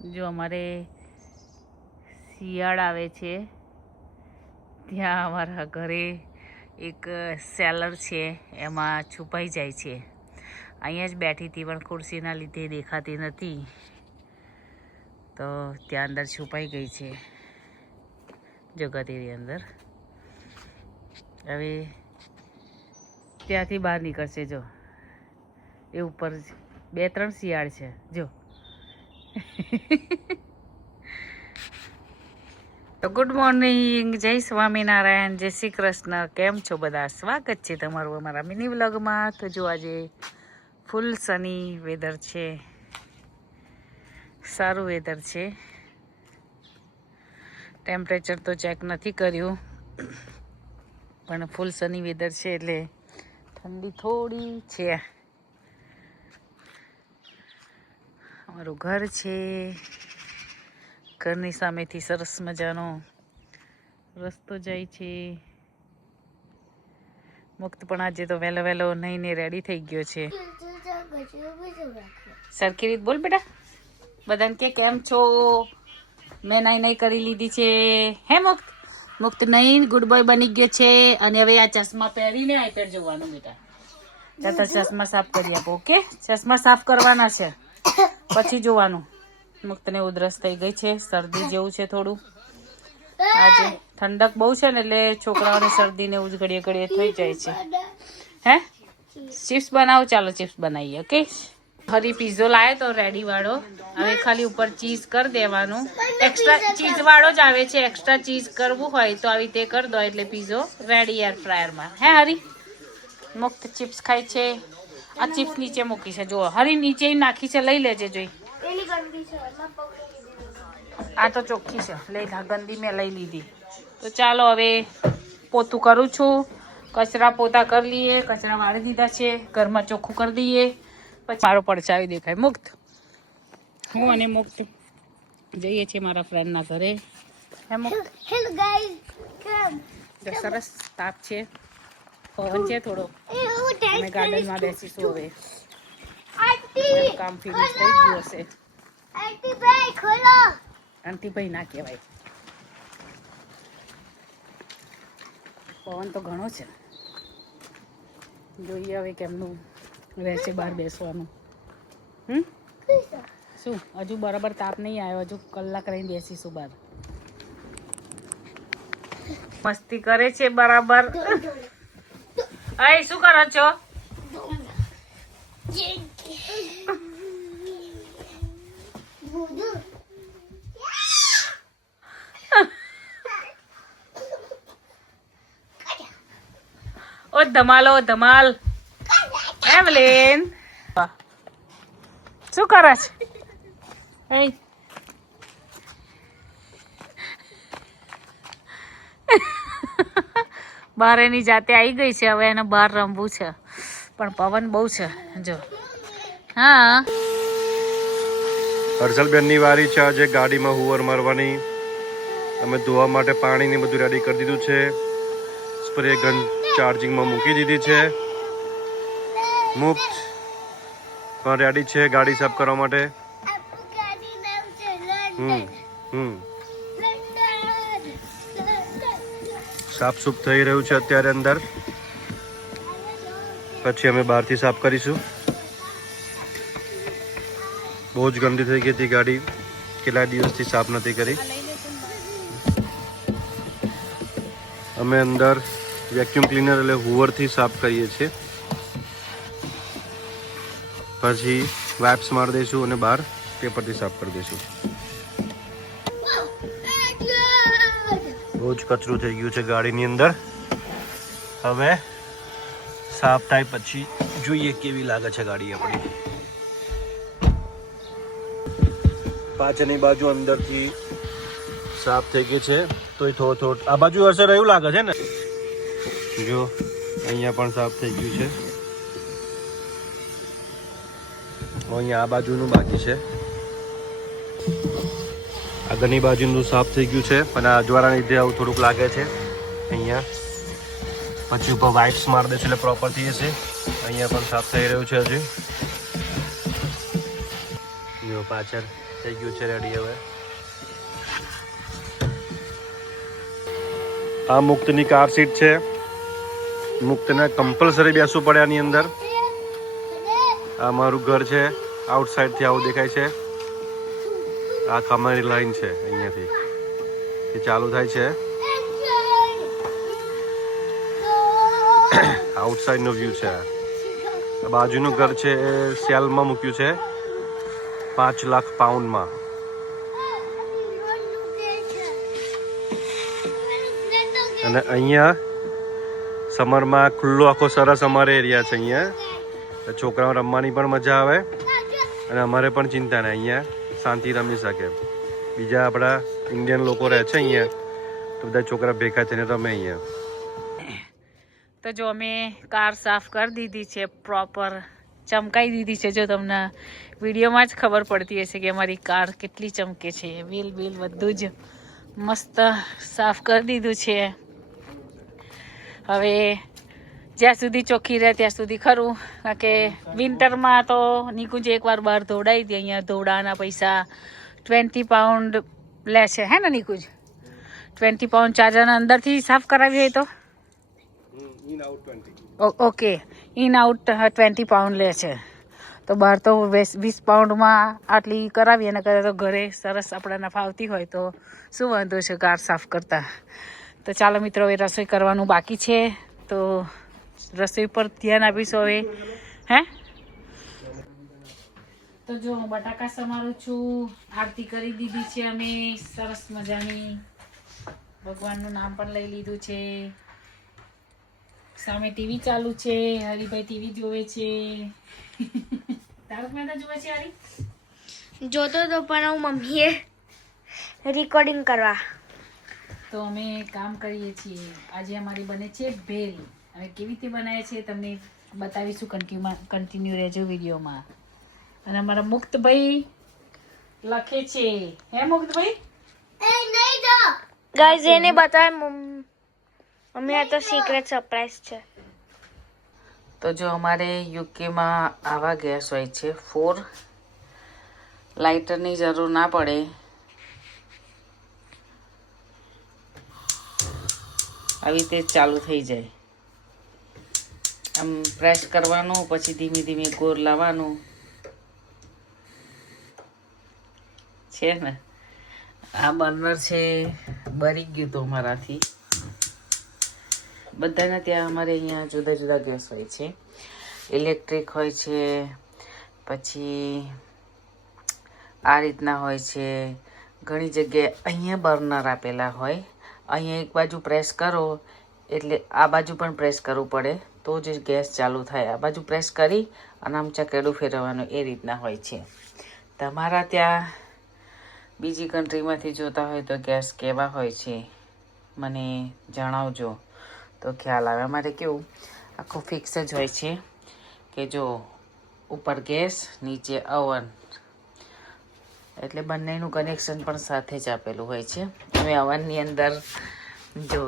જો અમારે શિયાળ આવે છે ત્યાં અમારા ઘરે એક સેલર છે એમાં છુપાઈ જાય છે. અહીંયા જ બેઠી હતી પણ ખુરશીના લીધે દેખાતી નથી તો ત્યાં અંદર છુપાઈ ગઈ છે જગતેરી અંદર. હવે ત્યાંથી બહાર નીકળશે. જો એ ઉપર 2-3 શિયાળ છે જો. તો ગુડ મોર્નિંગ, જય સ્વામિનારાયણ, જય શ્રી કૃષ્ણ. કેમ છો બધા? સ્વાગત છે તમારું અમારા મિની વ્લોગમાં. તો જો આજે ફૂલ સની વેધર છે, સારું વેધર છે. ટેમ્પરેચર તો ચેક નથી કર્યું પણ ફૂલ સની વેધર છે એટલે ઠંડી થોડી છે. અમારું ઘર છે, ઘરની સામેથી સરસ મજાનો રસ્તો જાય છે. મુક્ત પણ આજે તો વહેલો વહેલો નહીને રેડી થઈ ગયો છે. સરખી રીત બોલ બેટા. બધાને કે કેમ છો? મેં નહીં કરી લીધી છે હે મુક્ત? મુક્ત નહીં ગુડ બોય બની ગયો છે. અને હવે આ ચશ્મા પહેરીને આઈપેડ જોવાનું બેટા. ચાલ ચશ્મા સાફ કરી આપો. ઓકે, ચશ્મા સાફ કરવાના છે પછી જોવાનું. મુક્તને ઉધરસ થઈ ગઈ છે, શરદી જેવું છે થોડું. આજે ઠંડક બહુ છે ને એટલે છોકરાઓને શરદી ને એવું જ ઘડીએ ઘડીએ થઈ જાય છે. હે ચિપ્સ બનાવો? ચાલો ચિપ્સ બનાવીએ. ઓકે, હરી પીઝો લાવ્યો તો રેડી વાળો. હવે ખાલી ઉપર ચીઝ કરી દેવાનું. એક્સ્ટ્રા ચીઝ વાળો જ આવે છે. એક્સ્ટ્રા ચીઝ કરવું હોય તો આવી રીતે કરી દો એટલે પીઝો રેડી એર ફ્રાયરમાં. હે હરી? મુક્ત ચિપ્સ ખાય છે. આ ચિપ્સ નીચે મૂકી છે જો. હરી નીચે નાખી છે, લઈ લેજે જોઈ. આ તો ચોખ્ખી છે, લઈ લા. ગંદી મેં લઈ લીધી. તો ચાલો હવે પોતું કરું છું. કચરા પોતા કરી લઈએ. કચરા વાળી દીધા છે, ઘરમાં ચોખ્ખું કરી દઈએ પછી મારો પડછાવી દેખાય. મુક્ત હું અને મુક્ત જઈએ છીએ મારા ફ્રેન્ડના ઘરે. હે મુક્ત? હેલો ગાઈઝ, સરસ તાપ છે, પવન છે થોડો. અમે ગાર્ડનમાં બેસીશું હવે. કામ ફિનિશ થઈ ગયું હશે. આંટીભાઈ ના કહેવાય. પવન તો ઘણો છે. જોઈએ હવે કેમનું રહેશે બહાર બેસવાનું. શું હજુ બરાબર તાપ નહીં આવ્યો? હજુ કલાક રહીને બેસીશું બહાર. મસ્તી કરે છે બરાબર. શું કરો છો? ઓ ધમાલો ધમાલ. એવલિન શું કરે છે? બહાર એની જાતે આવી ગઈ છે. હવે એને બહાર રમવું છે પણ પવન બહુ છે જો. હા, હર્ષલબેનની વારી છે આજે ગાડીમાં હુવર મારવાની. અમે ધોવા માટે પાણીને બધું રેડી કરી દીધું છે. સ્પ્રે ગન ચાર્જિંગમાં મૂકી દીધી છે. મુક્ત પણ રેડી છે ગાડી સાફ કરવા માટે. સાફ સૂફ થઈ રહ્યું છે અત્યારે અંદર. પછી અમે બહારથી સાફ કરીશું. બહુ જ ગંદી થઈ ગઈ હતી ગાડી, કેટલા દિવસથી સાફ નથી કરી. અમે અંદર વેક્યુમ ક્લીનર એટલે હુવરથી સાફ કરીએ છીએ. પછી વાઇપ્સ મારી દઈશું અને બહાર પેપરથી સાફ કરી દઈશું. બહુ જ કચરું થઈ ગયું છે ગાડીની અંદર. હવે સાફ થાય પછી જોઈએ કેવી લાગે છે ગાડી આપણી. પાછળની બાજુ અંદરથી સાફ થઈ ગઈ છે તો એ થોડું આ બાજુ અસર એવું લાગે છે ને. જો અહીંયા પણ સાફ થઈ ગયું છે. અહીંયા આ બાજુનું બાકી છે. આગળની બાજુનું સાફ થઈ ગયું છે પણ આ અજવાળાના લીધે આવું થોડુંક લાગે છે અહીંયા. પછી ઉપર વાઇપ્સ મારી દઈશું એટલે પ્રોપર થઈ જશે. અહીંયા પણ સાફ થઈ રહ્યું છે હજી. જો પાછળ થઈ ગયું છે રેડી હવે. આ મુક્તની કાર સીટ છે. મુક્તને કમ્પલસરી બેસવું પડે આની અંદર. આ મારું ઘર છે. આઉટસાઇડ થી આવું દેખાય છે. આ ખમારી લાઈન છે અહીંયાથી એ ચાલુ થાય છે. આઉટસાઇડ નો વ્યૂ છે. આ બાજુનું ઘર છે એ સેલમાં મૂક્યું છે 5 લાખ પાઉન્ડમાં. અને અહીંયા સમરમાં ખુલ્લો આખો સરસ અમારે એરિયા છે. અહીંયા છોકરાઓ રમવાની પણ મજા આવે અને અમારે પણ ચિંતા નહીં. અહીંયા શાંતિ રમી શકે. બીજા આપણા ઇન્ડિયન લોકો રહે છે અહીંયા તો બધા છોકરા ભેગા થઈને રમે અહીંયા. તો જો અમે કાર સાફ કરી દીધી છે, પ્રોપર ચમકાઈ દીધી છે. જો તમને વિડીયોમાં જ ખબર પડતી હશે કે અમારી કાર કેટલી ચમકે છે. વ્હીલ બધું જ મસ્ત સાફ કરી દીધું છે. હવે જ્યાં સુધી ચોખ્ખી રહે ત્યાં સુધી ખરું, કારણ કે વિન્ટરમાં તો નિકુંજ એકવાર બહાર ધોવડાવી દે. અહીંયા ધોવડાના પૈસા 20 પાઉન્ડ લે છે, હે ને નિકુંજ? 20 પાઉન્ડ ચાર્જરના અંદરથી સાફ કરાવી હોય તો ઓકે, ઇન આઉટ 20 પાઉન્ડ લે છે. તો બહાર તો 20 પાઉન્ડમાં આટલી કરાવી અને કરે તો ઘરે સરસ આપણાને ફાવતી હોય તો શું વાંધો છે કાર સાફ કરતા. તો ચાલો મિત્રો, હવે રસોઈ કરવાનું બાકી છે તો રસોઈ પર ધ્યાન આપીશું હવે. હે તો જો હું બટાકા સમારું છું. આરતી કરી દીધી છે અમે સરસ મજાની. ભગવાનનું નામ પણ લઈ લીધું છે. સામે ટીવી ચાલુ છે. હરિભાઈ ટીવી જોવે છે. તારક મહેતા જોવે છે હરી? જોતો તો પણ હું મમ્મીએ રેકોર્ડિંગ કરવા. તો અમે કામ કરીએ છીએ. આજે અમારી બને છે ભેલ. હવે કેવી રીતે બનાવે છે તમને બતાવીશું. કન્ટિન્યુ રહેજો વિડીયોમાં. અને અમારા મુક્તભાઈ લખે છે. હે મુક્તભાઈ? ગાઈઝ એને બતાવે મમ્મી, આ તો સિક્રેટ સરપ્રાઈઝ છે. તો જો અમારે યુકેમાં આવા ગેસ હોય છે 4. લાઇટરની જરૂર ના પડે. આવી રીતે ચાલુ થઈ જાય. આમ પ્રેસ કરવાનું, પછી ધીમે ધીમે ગોર લાવવાનું છે ને. આ બર્નર છે, બળી ગયું તો અમારાથી. બધાના ત્યાં અમારે અહીંયા જુદા જુદા ગેસ હોય છે. ઇલેક્ટ્રિક હોય છે, પછી આ રીતના હોય છે. ઘણી જગ્યાએ અહીંયા બર્નર આપેલા હોય. અહીંયા એક બાજુ પ્રેસ કરો એટલે આ બાજુ પણ પ્રેસ કરવું પડે તો જ ગેસ ચાલુ થાય. આ બાજુ પ્રેસ કરી અને આમ ચકેડું ફેરવવાનું, એ રીતના હોય છે. તમારા ત્યાં બીજી કન્ટ્રીમાંથી જોતા હોય તો ગેસ કેવા હોય છે મને જણાવજો તો ખ્યાલ આવે. અમારે કેવું આખું ફિક્સ જ હોય છે કે જો ઉપર ગેસ, નીચે ઓવન, એટલે બંનેનું કનેક્શન પણ સાથે જ આપેલું હોય છે. અમે ઓવનની અંદર જો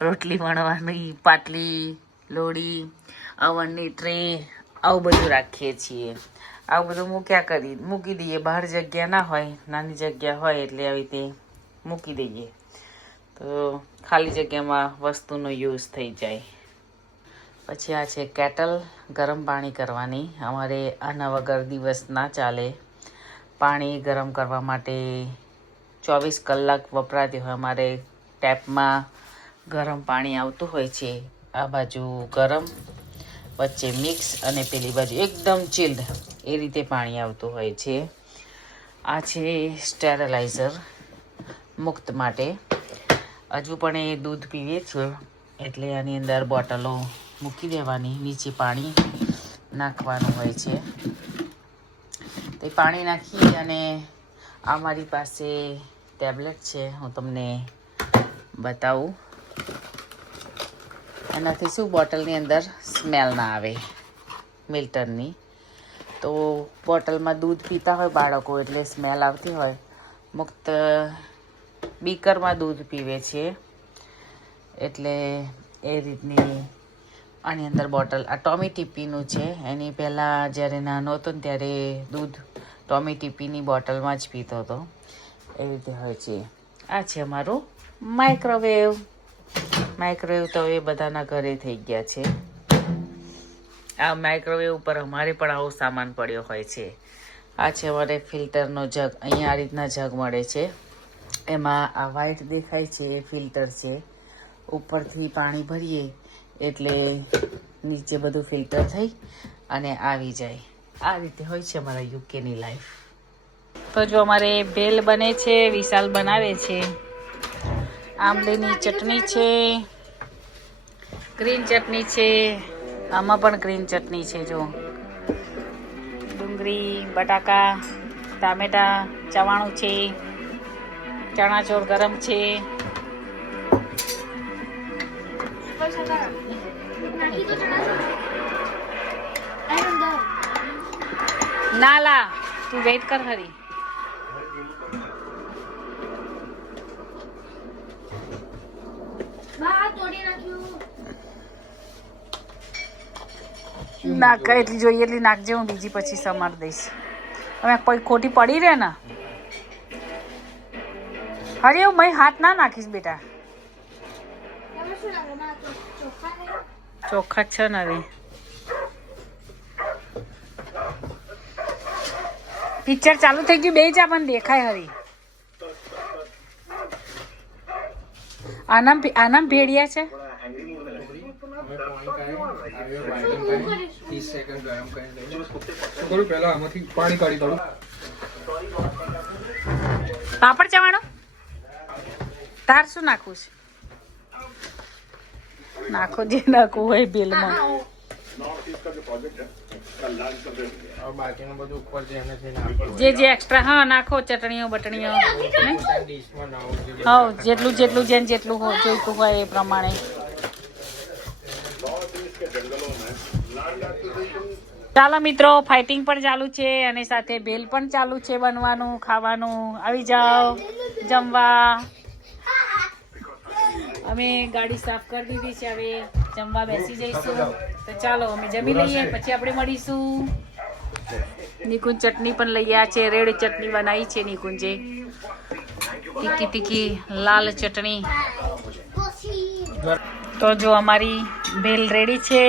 રોટલી વણવાની પાટલી, લોડી, ઓવનની ટ્રે આવું બધું રાખીએ છીએ. આવું બધું મૂકી દઈએ. બહાર જગ્યા ના હોય, નાની જગ્યા હોય એટલે આવી રીતે મૂકી દઈએ તો ખાલી જગ્યામાં વસ્તુનો યુઝ થઈ જાય. પછી આ છે કેટલ, ગરમ પાણી કરવાની. અમારે આના વગર દિવસ ના ચાલે. પાણી ગરમ કરવા માટે 24 કલાક વપરાતી હોય. અમારે ટેપમાં ગરમ પાણી આવતું હોય છે. આ બાજુ ગરમ, વચ્ચે મિક્સ અને પેલી બાજુ એકદમ ચિલ્ડ, એ રીતે પાણી આવતું હોય છે. આ છે સ્ટેરલાઇઝર મુક્ત માટે. હજુ પણ એ દૂધ પીવે છે એટલે આની અંદર બોટલો મૂકી દેવાની, નીચે પાણી નાખવાનું હોય છે. તે પાણી નાખી અને આ મારી પાસે ટેબ્લેટ છે, હું તમને બતાવું. એનાથી શું બોટલની અંદર સ્મેલ ના આવે મિલ્ટનની. તો બોટલમાં દૂધ પીતા હોય બાળકો એટલે સ્મેલ આવતી હોય. મુક્ત બીકરમાં દૂધ પીવે છે એટલે એ રીતની આની અંદર બોટલ. આ ટોમી ટીપીનું છે. એની પહેલાં જ્યારે નાનો હતો ને ત્યારે દૂધ ટોમી ટીપીની બોટલમાં જ પીતો હતો. એવી રીતે હોય છે. આ છે અમારું માઇક્રોવેવ. માઇક્રોવેવ તો હવે બધાના ઘરે થઈ ગયા છે. આ માઇક્રોવેવ ઉપર અમારે પણ આવો સામાન પડ્યો હોય છે. આ છે અમારે ફિલ્ટરનો જગ. અહીંયા આ રીતના જગ મળે છે. એમાં આ વ્હાઈટ દેખાય છે એ ફિલ્ટર છે. ઉપરથી પાણી ભરીએ એટલે નીચે બધું ફિલ્ટર થઈ અને આવી જાય. આ રીતે હોય છે અમારા યુકેની લાઈફ. તો જો અમારે ભેલ બને છે, વિશાલ બનાવે છે. આંબલીની ચટણી છે, ગ્રીન ચટણી છે. આમાં પણ ગ્રીન ચટણી છે. જો ડુંગળી, બટાકા, ટામેટા, ચવાણું છે, ચણાચોર ગરમ છે. ના લા, તું વેઇટ કર ખરી. નાખ એટલી જોઈએ એટલી નાખજે. હું બીજી પછી સમાર દઈશ. હવે કોઈ ખોટી પડી રહે ને. અરે એવું મેં હાથ ના નાખીશ બેટા. ચોખ્ખા જ છે ને હવે. પિક્ચર ચાલુ થઈ ગયું. બે જ આપણને દેખાય હરી. આનામ ભેડિયા છે. પાપડ ચવાણો તાર શું નાખવું છે? નાખો જે નાખવું હોય બેલમાં. જે જે એક્સ્ટ્રા હા નાખો. ચટણીઓ બટણીઓ હા જેટલું જેને જેટલું જોઈતું હોય એ પ્રમાણે. ચાલો મિત્રો, ફાઇટિંગ પણ ચાલુ છે અને સાથે ભેલ પણ ચાલુ છે બનવાનું, ખાવાનું. આવી જાઓ જમવા. અમે ગાડી સાફ કરી દીધી છે. હવે જમવા બેસી જઈશું. તો ચાલો અમે જમી લઈએ, પછી આપણે મળીશું. નિકુંજ ચટણી પણ લઈ આવ્યા છે. રેડ ચટણી બનાવી છે નિકુંજે. તીખી તીખી લાલ ચટણી. તો જો અમારી ભેલ રેડી છે.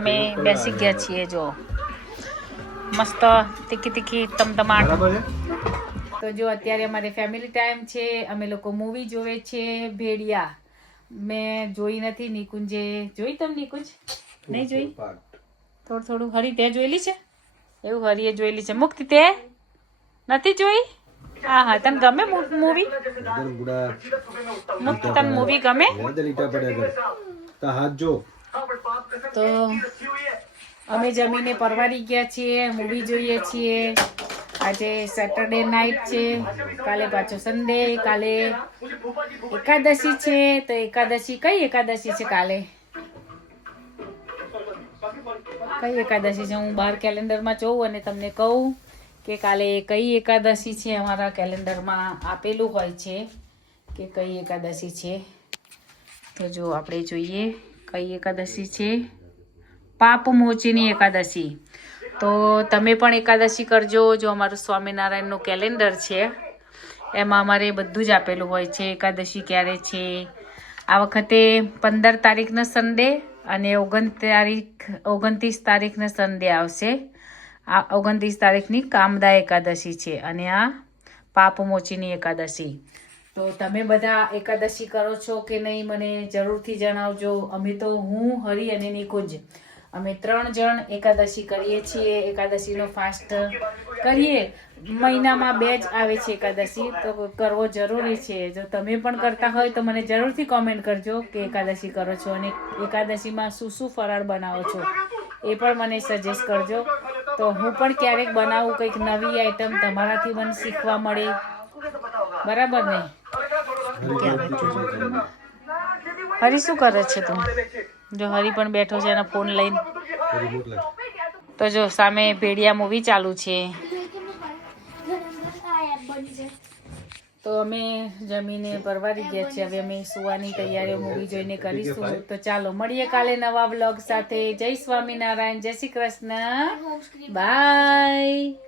અમે બેસી ગયા છીએ. જો મસ્ત તીખી તીખી તમતમાટ. તો જો અત્યારે અમારે ફેમિલી ટાઈમ છે. અમે લોકો મૂવી જોવે છે ભેડિયા. મેં જોઈ નથી. નિકુંજે જોઈ? તમે નિકુંજ નહીં જોઈ? થોડું હરી તે જોયેલી છે? એવું હરીએ જોયેલી છે. મુક્તિ તે નથી જોઈ? હા હા. તને ગમે મૂવી? મુક્તિ તને મૂવી ગમે? તો અમે જમીને પરવારી ગયા છીએ. મૂવી જોઈએ છીએ. આજે સેટરડે નાઇટ છે. કાલે પાછો સન્ડે. કાલે એકાદશી છે. તો એકાદશી કઈ એકાદશી છે કાલે? કઈ એકાદશી છે? હું બહાર કેલેન્ડરમાં જોઉં અને તમને કહું કે કાલે કઈ એકાદશી છે. અમારા કેલેન્ડરમાં આપેલું હોય છે કે કઈ એકાદશી છે. તો જો આપણે જોઈએ કઈ એકાદશી છે. પાપમોચીની એકાદશી. તો તમે પણ એકાદશી કરજો. જો અમારું સ્વામિનારાયણનું કેલેન્ડર છે એમાં અમારે બધું જ આપેલું હોય છે એકાદશી ક્યારે છે. આ વખતે 15 તારીખનો સન્ડે અને 29 તારીખનો સન્ડે આવશે. આ 29 તારીખની કામદા એકાદશી છે અને આ પાપમોચીની એકાદશી. તો તમે બધા એકાદશી કરો છો કે નહીં મને જરૂરથી જણાવજો. અમે તો હું, હરી અને નિકુંજ અમે 3 જણ એકાદશી કરીએ છીએ. એકાદશીનો ફાસ્ટ કરીએ. મહિનામાં 2 જ આવે છે એકાદશી. તો કરવો જરૂરી છે. જો તમે પણ કરતા હોય તો મને જરૂરથી કોમેન્ટ કરજો કે એકાદશી કરો છો અને એકાદશીમાં શું શું ફરાળ બનાવો છો એ પણ મને સજેસ્ટ કરજો. તો હું પણ ક્યારેક બનાવું કંઈક નવી આઈટમ તમારાથી મને શીખવા મળે. બરાબર ને? હરી શું કરે છે તું? જો હરી પણ બેઠો છે એનો ફોન લઈને. તો જો સામે ભેડિયા મૂવી ચાલુ છે. તો અમે જમીને પરવારી ગયા છીએ. હવે અમે સુવાની તૈયારીઓ મૂવી જોઈને કરીશું. તો ચાલો મળીએ કાલે નવા બ્લોગ સાથે. જય સ્વામિનારાયણ. જય શ્રી કૃષ્ણ. બાય.